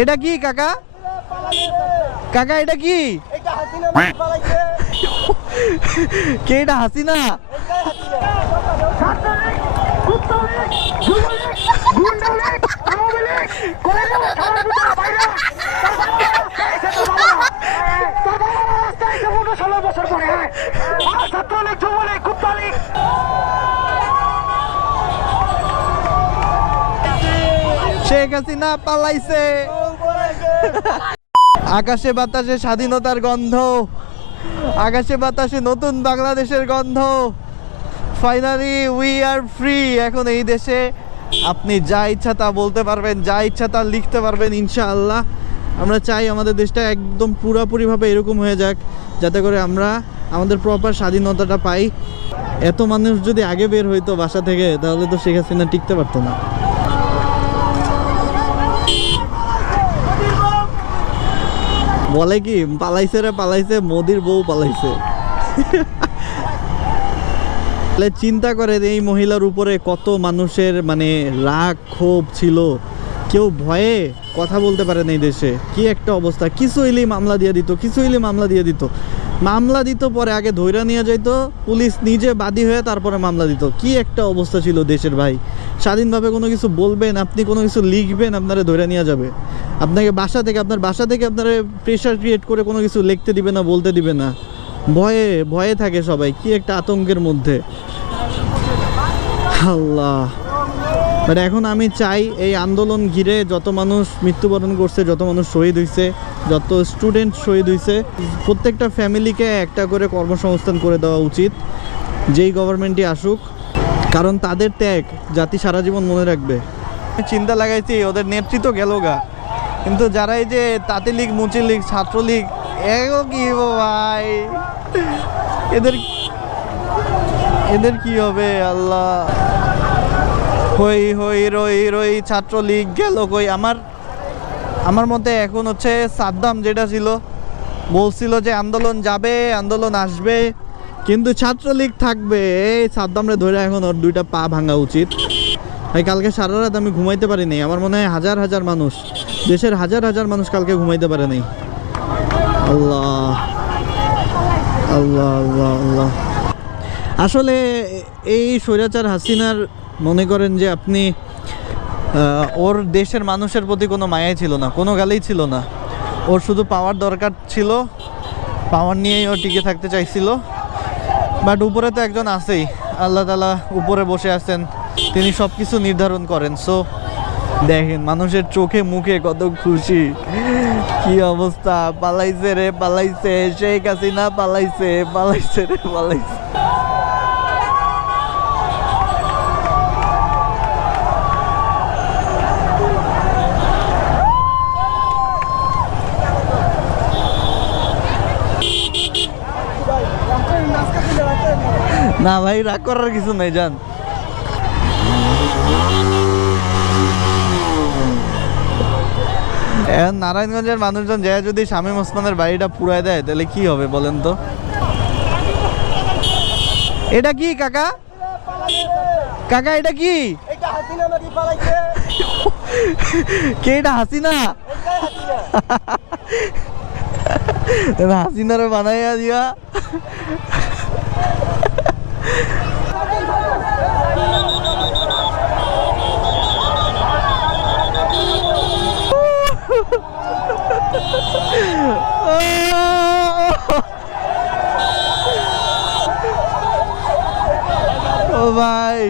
এটা কি, কাকা? কাকা, এটা কি? এটা হাসিনা মারি পালাইছে কে এটা, হাসিনা? শেখ হাসিনা পালাইছে। আকাশে বাতাসে স্বাধীনতার গন্ধ। আকাশে বাতাসে নতুন বাংলাদেশের গন্ধ। ফাইনালি উই আর ফ্রি এখন এই দেশে আপনি যা ইচ্ছা তা বলতে পারবেন, যা ইচ্ছা তা লিখতে পারবেন, ইনশাআল্লাহ। আমরা চাই আমাদের দেশটা একদম পুরাপুরিভাবে এরকম হয়ে যাক, যাতে করে আমরা আমাদের প্রপার স্বাধীনতাটা পাই। এত মানুষ যদি আগে বের হইতো বাসা থেকে, তাহলে তো শেখ হাসিনা টিকতে পারতো না। বলে কি, পালাইছে রে, পালাইছে, মোদির বউ পালাইছে। তাহলে চিন্তা করেন এই মহিলার উপরে কত মানুষের মানে রাগ, ক্ষোভ ছিল। কেউ ভয়ে কথা বলতে পারে এই দেশে। কি একটা অবস্থা। কিছু হইলেই মামলা দিয়ে দিত কিছু হইলে মামলা দিয়ে দিত। মামলা দিত, পরে আগে ধৈরা নিয়ে যাইতো, পুলিশ নিজে বাদী হয়ে তারপরে মামলা দিত। কি একটা অবস্থা ছিল দেশের ভাই। স্বাধীনভাবে কোনো কিছু বলবেন, আপনি কোনো কিছু লিখবেন, আপনারা ধরে নিয়ে যাবে। আপনাকে বাসা থেকে, আপনার বাসা থেকে আপনারা প্রেশার ক্রিয়েট করে কোনো কিছু লিখতে দিবে না, বলতে দিবে না। ভয়ে ভয়ে থাকে সবাই, কি একটা আতঙ্কের মধ্যে। আল্লাহ। বাট এখন আমি চাই এই আন্দোলন ঘিরে যত মানুষ মৃত্যুবরণ করছে, যত মানুষ শহীদ হয়েছে যত স্টুডেন্ট শহীদ হয়েছে প্রত্যেকটা ফ্যামিলিকে একটা করে কর্মসংস্থান করে দেওয়া উচিত, যেই গভর্নমেন্টই আসুক। কারণ তাদের ত্যাগ জাতি সারা জীবন মনে রাখবে। চিন্তা লাগাইছি, ওদের নেতৃত্ব গেল গা। কিন্তু যারা এই যে তাঁতি লীগ, মুচি লীগ ছাত্রলীগ এগো কি ভাই? এদের এদের কি হবে আল্লাহ? হই হই, রই রই ছাত্রলীগ গেল কই? আমার আমার মতে এখন হচ্ছে সাদ্দাম যেটা ছিল, বলছিল যে আন্দোলন যাবে, আন্দোলন আসবে, কিন্তু ছাত্রলীগ থাকবে। এই সাদ্দামরে ধরে এখন ওর দুইটা পা ভাঙা উচিত। ভাই, কালকে সারা রাত আমি ঘুমাইতে পারিনি, আমার মনে হয় হাজার হাজার মানুষ দেশের হাজার হাজার মানুষ কালকে ঘুমাইতে পারে নাই। আল্লাহ। আল্লাহ আল্লাহ আল্লাহ। আসলে এই স্বৈরাচার হাসিনার মনে করেন যে আপনি ওর দেশের মানুষের প্রতি কোনো মায়াই ছিল না, কোনো গালেই ছিল না। ওর শুধু পাওয়ার দরকার ছিল, পাওয়ার নিয়েই ও টিকে থাকতে চাইছিল। বাট উপরে তো একজন আছেই, আল্লাহ তালা উপরে বসে আছেন, তিনি সব কিছু নির্ধারণ করেন। সো দেখেন, মানুষের চোখে মুখে কত খুশি। কি অবস্থা? পালাইছে রে, পালাইছে। শেখ হাসিনা পালাইছে পালাইছে রে, পালাইছে। না ভাই, রাগ করার কিছু নেই জান নারায়ণগঞ্জের মানুষজন যায় যদি শামীম ওসমানের বাড়িটা পুরায় দেয়, তাহলে কি হবে বলেন তো? এটা কি, কাকা? কাকা, এটা কি? কে এটা, হাসিনা? হাসিনারে বানাইয়া দিয়া। ভাই।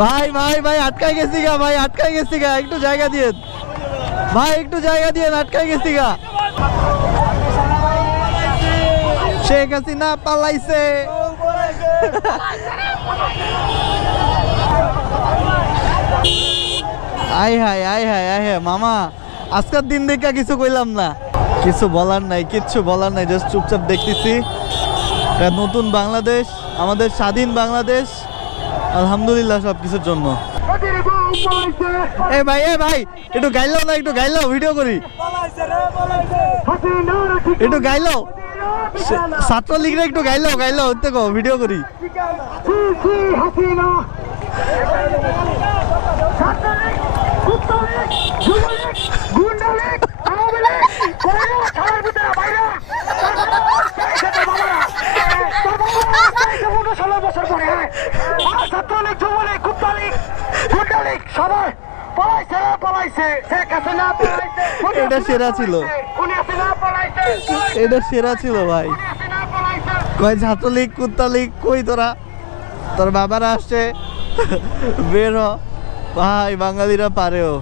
ভাই ভাই ভাই আটকাই গেছি গা ভাই আটকাই গেছি গা একটু জায়গা দিয়ে। ভাই, একটু জায়গা দিয়ে আটকাই গেছি গা। শেখ হাসিনা পালাইছে। আই হাই আই হাই আই হাই মামা, আজকের দিন দেখে কিছু কইলাম না। কিছু বলার নাই, কিচ্ছু বলার নাই জাস্ট চুপচাপ দেখতেছি। নতুন বাংলাদেশ, আমাদের স্বাধীন বাংলাদেশ, আলহামদুলিল্লাহ সব কিছুর জন্য। এ ভাই এ ভাই একটু গাইলাও না একটু গাইলাও ভিডিও করি একটু গাইলাও ছাত্রলীগরা একটু গাইলাও হতে কো ভিডিও করি বাইরে বছর পরে ছাত্রলীগ যুবলীগ কুত্তলীগ গুন্ডালীগ সবাই পলাইছে পলাইছে। শেখ হাসিনা পলাইছে এটা সেরা ছিল। এটা সেরা ছিল ভাই। কয় কই তোরা? তোর বাবারা আসছে। বের ভাই বাঙালিরা পারেও